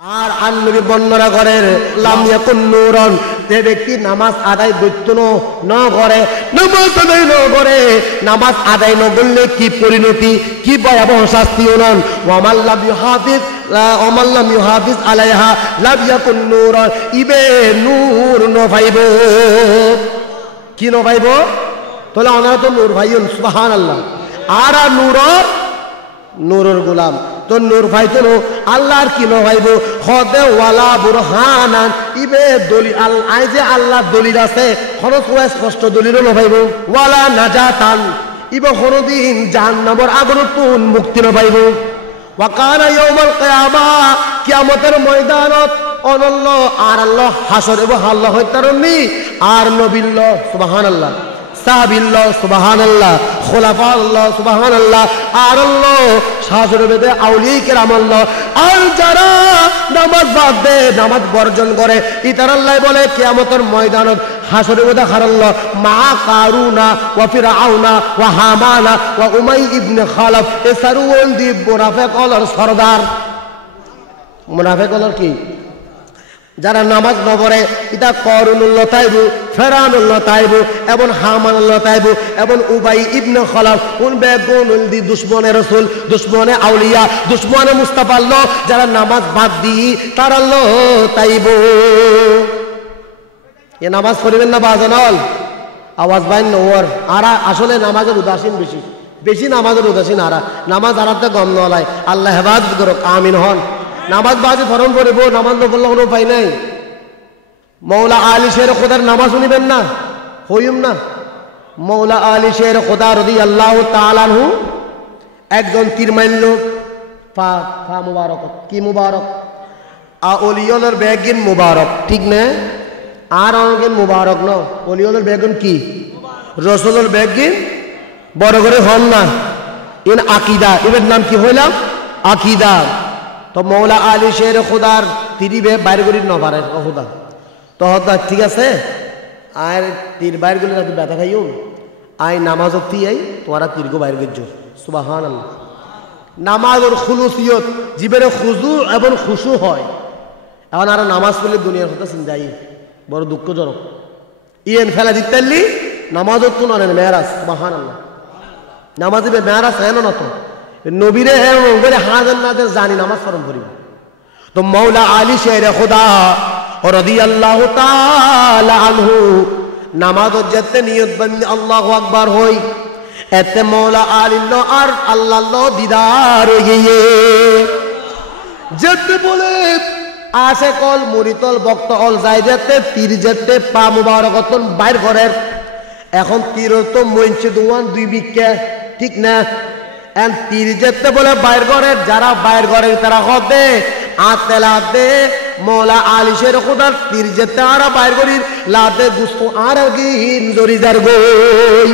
আর আন-নবী বর্ণনা করেন লাম ইয়াকুন নূরন, যে ব্যক্তি নামাজ আদায় করতে না করে, নামাজ আদায় না করে, নামাজ আদায় না করলে কি পরিণতি, কি ভয়াবহ শাস্তি হলেন। ওয়ামান লাম ইউহাফিজ আলাইহা লাম ইয়াকুন নূরন, ইবে নূর ন পাইব। কি ন পাইব? তাহলে ওনারা তো নূর ভাইয়ুন, সুবহানাল্লাহ। আর নূরের গোলাম তো নূর ভাইতো আল্লাহর কি ন ভাইব হদে ওয়ালা বুরহানান, ইবে দলিল আই যে আল্লাহ দলিল আছে খরচ ওয়া স্পষ্ট দলিল ন ভাইব। ওয়ালা নাজাতান, ইবে কোনদিন জাহান্নামের আগুন মুক্তি ন ভাইব। ওয়া কানা ইয়াউমাল কিয়ামা, কিয়ামতের ময়দানত অনল্য আর আল্লাহ হাসর এবং আল্লাহ হইতারনি আর নবিল্লাহ সুবহানাল্লাহ, সাহাবিল্লাহ সুবহানাল্লাহ, খোলাফাল্লাহ সুবহানাল্লাহ, আর আল্লাহ শাহজুরে বেদে আউলিয়া কেরামাল্লাহ। আর যারা নামাজ বাদ দে, নামাজ বর্জন করে, ইতার আল্লাহ বলে কিয়ামতের ময়দানত হাসরে বেদে খারাল্লাহ মা কারুনা ওয়া ফিরআউনা ওয়া হামানা ওয়া উমাই ইবনে খালাফ, এ সারুল দি মুনাফিকদের সরদার। মুনাফিকদের কি? যারা নামাজ ন পড়ে, এটা করুনুল্লাহ তাইবু, ফেরানুল্লাহ তাইবু, এবং হামানুল্লাহ তাইবু, এবং উবাই ইবনে খালাফ, কোন বেগুনুল দি দুশমনে রাসূল, দুশমনে আউলিয়া, দুশমনে মুস্তাফা আল্লাহ, যারা নামাজ বাদ দি তারা আল্লাহ তাইবু। এ নামাজ পড়বেন না বাজানল, আওয়াজ বাইন নওয়ার। আর আসলে নামাজের উদাসীন বেশি, বেশি নামাজের উদাসীন। আর নামাজ আরাতে গম নলায়, আল্লাহ হেফাজত করুক, আমিন হন। নামাজ বাজে ধরম পড়ব, নামাজ না পড়লে কোনো উপায় নাই। মৌলা আলী শের খোদার নামাজ শুনিবেন না, হইম না। মৌলা আলী শের খোদা রাদিয়াল্লাহু তাআলা আনহু একজন তীর মারল, পা মুবারক, কি মুবারক, ওলিয়লের বেগিন মুবারক, ঠিক না? আর অনেক মুবারক ন, ওলিয়লের বেগুন কি রসুলের বেগিন বড় করে হন না। ইন আকিদা, এর নাম কি হইলাম আকিদা। তো মৌলা আলী শের খোদার তিরিবে বাইর করি নবারে খোদা তো হতা, ঠিক আছে। আর তীর বাইর করলে তুই ব্যথা খাইও, আই নামাজ আই তোমরা তীরগো বাইর করছ, সুবহানাল্লাহ। নামাজের খুলুসিয়ত, জীবনে খুজু এবং খুশু হয়। এখন আর নামাজ পড়লে দুনিয়ার কথা চিন্তাই বড় দুঃখজনক। ইয়েন ফেলা দিতালি নামাজত তো নয় মেয়ারাজ, সুবহানাল্লাহ। নামাজ মেয়ারাজ হেন না তো নবীরে হাজার নাদের জানি নামাজ পড়ম করিব। তো মৌলা আলী শের খোদা রাদিয়াল্লাহু তাআলা আনহু নামাজত যেতে নিয়ত বান্ধি আল্লাহু আকবার হই, এতে মৌলা আলী আর আল্লাহ দিদার হইয়ে যেতে বলে আসে কল মুরিতল বক্ত অল যাই যেতে তীর যেতে পা মুবারকতন বাইর করেন। এখন তীর তো মঞ্চে দোয়ান দুই বিকে, ঠিক না? তীর যেতে বলে বাইর করে, যারা বাইর করে তারা হতে আতে লাতে মৌলা আলী শের খোদার তীর যেতে আর বাইর করি লাতে গুস্ত আর জরি যার গই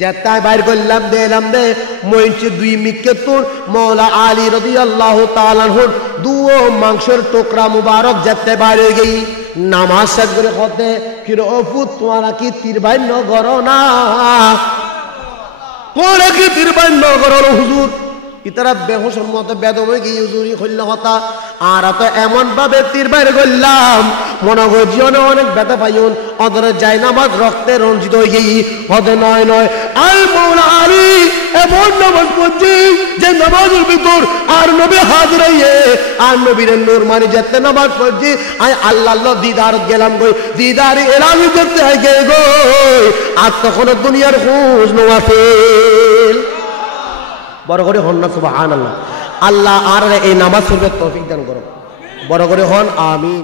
যেতে বাইর করলাম দে মইছে দুই মিকে তোর মৌলা আলী রাদিয়াল্লাহু তাআলা আনহু দুও মাংসের টুকরা মুবারক যেতে বাইর হয়ে গই। নামাজ শেষ করে হতে কিরো ফুত তোমরা কি তীর বাইর ন করো না, কোনে কি তীর বাইর ন করো হুজুর? ইতারা বেহুশের মতো বেদমে গিয়ে হুজুরি হইল কথা। আর তো এমন ভাবে তীর বাইর করলাম মনে হয় জীবনে অনেক ব্যথা পাইন, ওদের যাই নামাজ রক্তে রঞ্জিত হয়ে গিয়ে হতে নয়। আর মৌলা আলী এমন নামাজ পড়ছি যে নামাজের ভিতর আর নবী হাজরাইয়ে আর নবীর নূর মানে যেতে নামাজ পড়ছি। আমি আল্লাহ দিদার গেলাম গই, দিদার এলামি যেতে গে গই। আর তখন দুনিয়ার খুঁজ নোয়াফেল বড় করে হন না, সুবহানাল্লাহ। আল্লাহ আর এই নামাজ পড়বে তৌফিক দান করো, বড় করে হন, আমিন।